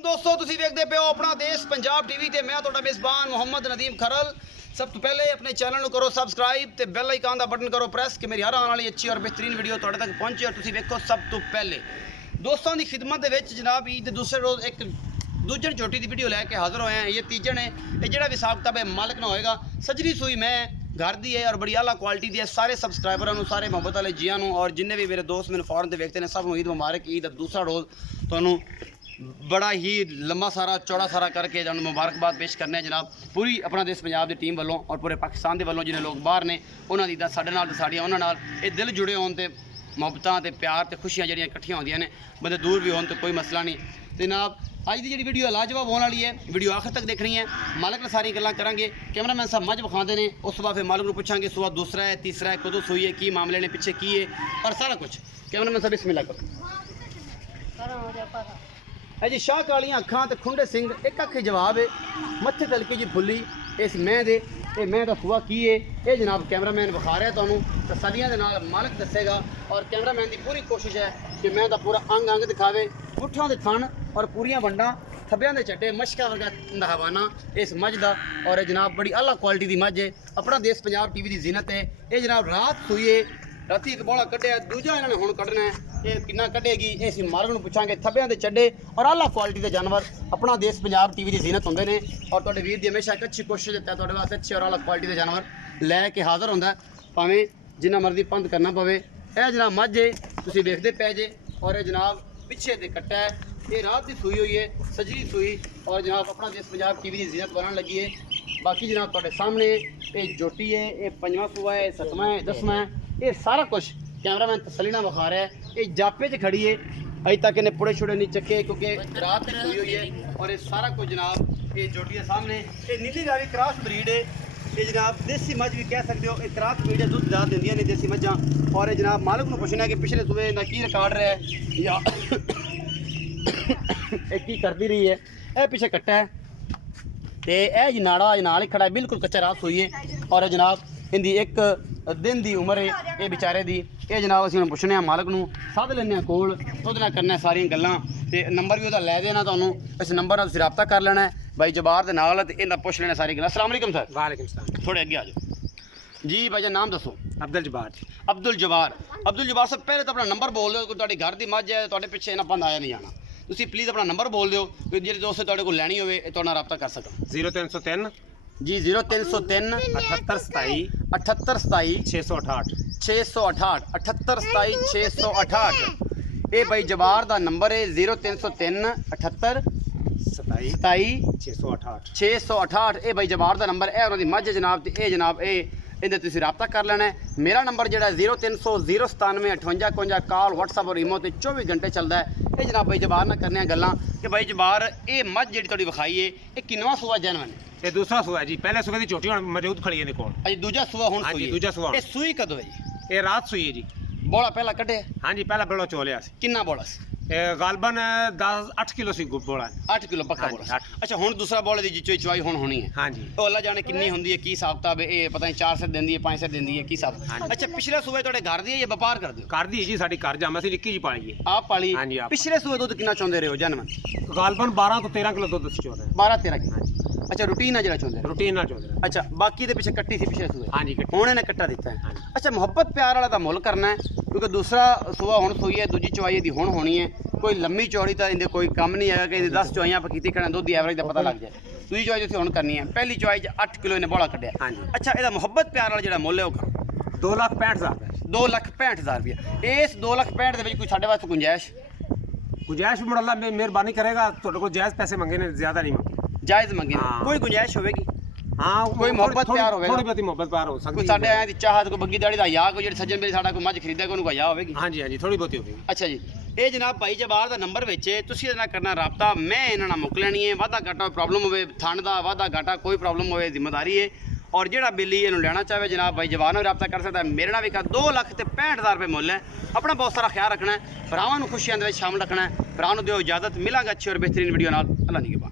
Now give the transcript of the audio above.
दोस्तों तुसी देखते पे हो अपना देश पंजाब टीवी ते मैं तुहाडा मेज़बान मोहम्मद नदीम खरल। सब तो पहले अपने चैनल को करो सबसक्राइब ते बेल आइकन का बटन करो प्रेस कि मेरी हर आने वाली अच्छी और बेहतरीन वीडियो तुहाडे तक पहुंचे और तुसी देखो सब तो पहले। दोस्तों की खिदमत दे विच जनाब ईद दे दूसरे रोज़ एक दूजन चोटी की वीडियो लैके हाज़र होए हैं। ये तीजन है, ये जो भी हिसाब किताब है मालिक ना होएगा। सजरी सूई मैं घर दी है और बड़ी आला क्वालिटी दी है। सारे सबसक्राइबरों सारे मोहब्बत वाले जियां और जिन्हें भी मेरे दोस्त मैंने फॉरन से देखते हैं सब ईद मुबारक। ईद दा दूसरा रोज़ तो बड़ा ही लंबा सारा चौड़ा सारा करके जान मुबारकबाद पेश करने जनाब पूरी अपना देश पंजाब की टीम वालों और पूरे पाकिस्तान के वालों जिन्हें लोग बाहर ने उन्होंने दी साढ़े नाल साड़ियाँ उन्होंने ये दिल जुड़े होने मुहब्बतां ते प्यार ते खुशियां जड़ियाँ इकट्ठियां होंदियां ने बंदे दूर भी होन तो कोई मसला नहीं। तो जनाब अज की जी वीडियो लाजवाब होने वाली है, वीडियो आखिर तक देखनी है। मालिक ने सारी गल्लां करांगे, कैमरामैन साहब मझ विखाते हैं, उस तो बाद फिर मालिक को पूछांगे सुबह दूसरा है तीसरा है कदों सूई है की मामले ने पिछे की है और सारा कुछ। कैमरामैन साहब बिस्मिल्लाह करो। है जी शाह कालियाँ अखां ते खुंडे सिंह एक अख जवाब है मत्थे तलकी जी फुली इस मैं दे ये मैं का सुआ की है ये जनाब कैमरामैन विखा रहा तुहानू तसलियां दे नाल मालिक दसेगा और कैमरामैन की पूरी कोशिश है कि मैं का पूरा अंग अंग दिखावे मुठ्ठां दे थन और पूरियां वंडां थब्बियां दे चट्टे मशका वर्गा नहवाना इस मझ दा और जनाब बड़ी आला क्वालिटी की मझ है। अपना देश पंजाब टीवी की जीनत है। ये जनाब रात सूई है राती एक बोला कढ़िया दूजा इन्होंने हुण कढ़ना है ये कितना कढ़ेगी इस मार्ग में पूछांगे। थब्बियां दे चड्डे और आला क्वालिटी के जानवर अपना देश पंजाब टीवी की जीनत होंगे ने और तुहाडे वीर दी हमेशा एक अच्छी कोशिश है तुहाडे वास्ते अच्छे और आला क्वालिटी के जानवर लैके हाज़र होंदा भावें जिन्ना मर्जी पंत करना पवे। यह जनाब मझ है तुसीं देखदे पै जे और ये जनाब पिछे ते कट्टा है ये रात की सूई हुई है सजरी सूई और जनाब अपना देश पंजाब टीवी की जीनत बनने लगी है। बाकी जनाब तुहाडे सामने ये जोटी है ये पंजवां सूआ है सतवां है दसवां है ये सारा कुछ कैमरामैन तसली ना विखा रहा है। ये जापे च खड़ी है अभी तक इन्हें पुड़े छुड़े नहीं चक्के क्योंकि रात की सूई हुई है और ये सारा कुछ जनाब ये जोटी है सामने। ये नीली गावी क्रॉस ब्रीड है ये जनाब देसी मझ भी कह सकते हो। एक क्रॉस ब्रीड है दुध ज़्यादा देंदियां ने देसी मझां और ये जनाब मालिक को पूछना है कि पिछले सुबह इनका की रिकॉर्ड रहा है या एक की करती रही है। यह पीछे कट्टा है तो यह जी नाड़ा नाल ही खड़ा है बिल्कुल कच्चा रात हुई है और जनाब इनकी एक दिन की उम्र है ये बेचारे की। ये जनाब असं पुछने मालिक को सद लें कोल तो करना सारिया गल्लां ते नंबर भी वह लै देना तुहानू इस नंबर से रबता कर लेना है भाई जबार के नाल ते इन्हें पुछ लेना सारी गल्लां। अस्सलाम वालेकुम सर। वालेकुम सलाम। थोड़े अगे आ जाओ जी भाई जान नाम दसो। अब्दुल जब्बार जी। अब्दुल जब्बार। अब्दुल जब्बार साहब पहले तो अपना नंबर बोल दो तुहाडे घर की मझ है तुहाडे पिछे इन्ना बंद आया नहीं जाना तुसीं प्लीज़ अपना नंबर बोल दो कि जे दोस्त तुहाडे कोल लैनी होवे तुहाडे नाल रबता कर सकन। 0303 जी 0303 78 78 27 668 668 78 27 668 ये भाई जवार का नंबर है 0303 78 27 668 668 ये भाई जवार का नंबर है उन्होंने मझ जनाब ये जनाब ये इन्हें तुसीं रबता कर लेना है। मेरा नंबर जो 0300 097 58 51 कॉल व्हाट्सअप और ईमो ते 24 घंटे चलता है। ये जनाब भाई जवार ना करने गल्लां कि भाई जवार ये मझ जी थोड़ी विखाई है ये किनवा सूआ जैनवन है। ये दूसरा सूआ जी पहले सूबे की चोटी हुण मौजूद खड़ी है इहदे कोल। अजी दूजा सूआ हुण हाँ सूई जी है। दूजा सूआ ये सूई कदों है जी? ये रात सूई है जी। बोला पहला कटे हाँ जी पहला बड़ो चोलिया सी किन्ना बोला सी? गालबन 8 किलो सी बोला 8 किलो पक्का हाँ जी, बोला। 8 अच्छा हुण दूसरा बोले दी जिचो चवाई हुण होनी है। हाँ जी ਉਹ ਅੱਲਾ ਜਾਣੇ ਕਿੰਨੀ ਹੁੰਦੀ ਹੈ ਕੀ ਹਿਸਾਬ ਕਿਤਾਬ ਇਹ ਪਤਾ ਨਹੀਂ 4 ਸੈਟ ਦਿੰਦੀ ਹੈ 5 ਸੈਟ ਦਿੰਦੀ ਹੈ ਕੀ ਹਿਸਾਬ। ਹਾਂਜੀ। ਅੱਛਾ ਪਿਛਲੇ ਸੂਬੇ ਤੁਹਾਡੇ ਘਰ ਦੀ ਹੈ ਜਾਂ ਵਪਾਰ ਕਰਦੇ ਹੋ? कर दी जी साड़ी कर जाम असं निक्की जी पाली है। ਆਪ ਪਾਲੀ? ਹਾਂਜੀ, ਆਪ। ਪਿਛਲੇ ਸੂਬੇ ਦੁੱਧ ਕਿੰਨਾ ਚਾਹੁੰਦੇ ਰਹੇ ਹੋ ਜਨਮ? गालबन 12 तो 13 किलो दूध चोद है। 12 13 हाँ जी ਅੱਛਾ ਰੂਟੀਨ ਹੈ ਜਿਹੜਾ ਚਾਹੁੰਦੇ ਰਹੇ। रूटीन ना चोद है। ਅੱਛਾ ਬਾਕੀ ਦੇ ਪਿੱਛੇ ਕੱਟੀ ਸੀ ਪਿਛਲੇ ਸੂਬੇ हाँ जी कट्टी। ਹੁਣ ਇਹਨੇ ਕੱਟਾ ਦਿੱਤਾ ਹੈ। ਹਾਂਜੀ। ਅੱਛਾ ਮੁਹੱਬਤ ਪਿਆਰ ਵਾਲਾ ਤਾਂ ਮੁੱਲ ਕਰਨਾ ਹੈ ਕਿਉਂਕਿ ਦੂਸਰਾ ਸੂਆ ਹੁਣ ਸੂਈ ਹੈ ਦੂਜੀ ਚਵਾਈ ਦੀ ਹੁਣ ਹੋਣੀ ਹੈ ਕੋਈ ਲੰਮੀ ਚੌੜੀ ਤਾਂ ਇਹਦੇ ਕੋਈ ਕੰਮ ਨਹੀਂ ਹੈਗਾ ਕਿ ਇਹਦੀ 10 ਚਵਾਈਆਂ ਆਪਾਂ ਕੀਤੀ ਖੜਾ ਦੁੱਧ ਦੀ ਐਵਰੇਜ ਦਾ ਪਤਾ ਲੱਗ ਜਾਏ। ਦੂਜੀ ਚਵਾਈ ਤੁਸੀਂ ਹੁਣ ਕਰਨੀ ਹੈ ਪਹਿਲੀ ਚਵਾਈ 'ਚ 8 ਕਿਲੋ ਇਹਨੇ ਬੋਲਾ ਕੱਢਿਆ। हाँ जी ਅੱਛਾ ਇਹਦਾ ਮੁਹੱਬਤ ਪਿਆਰ ਵਾਲਾ ਜਿਹੜਾ ਮੁੱਲ ਹੈ ਉਹ ਕਰੋ 2,65,000 रुपये। 2,65,000 रुपया। इस 2,65,000 ਦੇ ਵਿੱਚ ਕੋਈ ਸਾਡੇ ਵਾਸਤੇ ਗੁੰਜਾਇਸ਼ गुंजाइश भी मुड़ा मेहरबानी करेगा थोड़े को जायज़ पैसे मंगे ने ज़्यादा नहीं मंगे। ਜਾਇਜ਼ ਮੰਗੇ ਨੇ? हाँ। ਕੋਈ ਗੁੰਜਾਇਸ਼ ਹੋਵੇਗੀ? हाँ कोई मोहब्बत प्यार होवेगा? थोड़ी बहुत मोहब्बत प्यार हो ਕੋਈ सकती ਸਾਡੇ ਆਇਆ ਦੀ ਚਾਹਤ ਕੋਈ ਬੱਗੀ ਦਾੜੀ ਦਾ ਯਾ ਕੋਈ ਜਿਹੜੇ ਸੱਜਣ ਮੇਰੇ ਸਾਡਾ ਕੋਈ ਮੱਝ ਖਰੀਦਿਆ ਕੋਈ ਉਹਨੂੰ ਕੋਈ ਯਾ ਹੋਵੇਗੀ? हाँ जी हाँ जी थोड़ी बहुत होगी। ਅੱਛਾ ਜੀ ਇਹ ਜਨਾਬ ਭਾਈ ਜਵਾਰ ਦਾ ਨੰਬਰ ਵਿੱਚ ਹੈ ਤੁਸੀਂ ਇਹਦੇ ਨਾਲ ਕਰਨਾ ਰਾਬਤਾ ਮੈਂ ਇਹਨਾਂ ਨਾਲ ਮੁੱਕ ਲੈਣੀ ਹੈ ਵਾਧਾ ਘਾਟਾ ਪ੍ਰੋਬਲਮ ਹੋਵੇ ਥਣ ਦਾ ਵਾਧਾ ਘਾਟਾ ਕੋਈ ਪ੍ਰੋਬਲਮ ਹੋਵੇ ਜ਼ਿੰਮੇਵਾਰੀ ਹੈ ਔਰ ਜਿਹੜਾ ਬਿੱਲੀ ਇਹਨੂੰ ਲੈਣਾ ਚਾਹਵੇ ਜਨਾਬ ਭਾਈ ਜਵਾਰ ਨਾਲ ਰਾਬਤਾ ਕਰ ਸਕਦਾ ਹੈ। ਮੇਰੇ ਨਾਲ ਵੀ ਕਰ 2,65,000 रुपये ਮੁੱਲ ਹੈ। ਆਪਣਾ ਬਹੁਤ ਸਾਰਾ ਖਿਆਲ ਰੱਖਣਾ ਹੈ ਭਰਾਵਾਂ ਨੂੰ ਖੁਸ਼ੀਆਂ ਦੇ ਵਿੱਚ ਸ਼ਾਮਲ ਰੱਖਣਾ ਹੈ। ਭਰਾਵਾਂ ਨੂੰ ਦਿਓ ਇਜਾਜ਼ਤ ਮਿਲਾਂਗਾ ਅੱਛੀ ਔਰ ਬਿਹਤਰੀਨ ਵੀਡੀਓ ਨਾਲ। ਅੱਲਾ ਨਿਗਹਿਬਾਨ।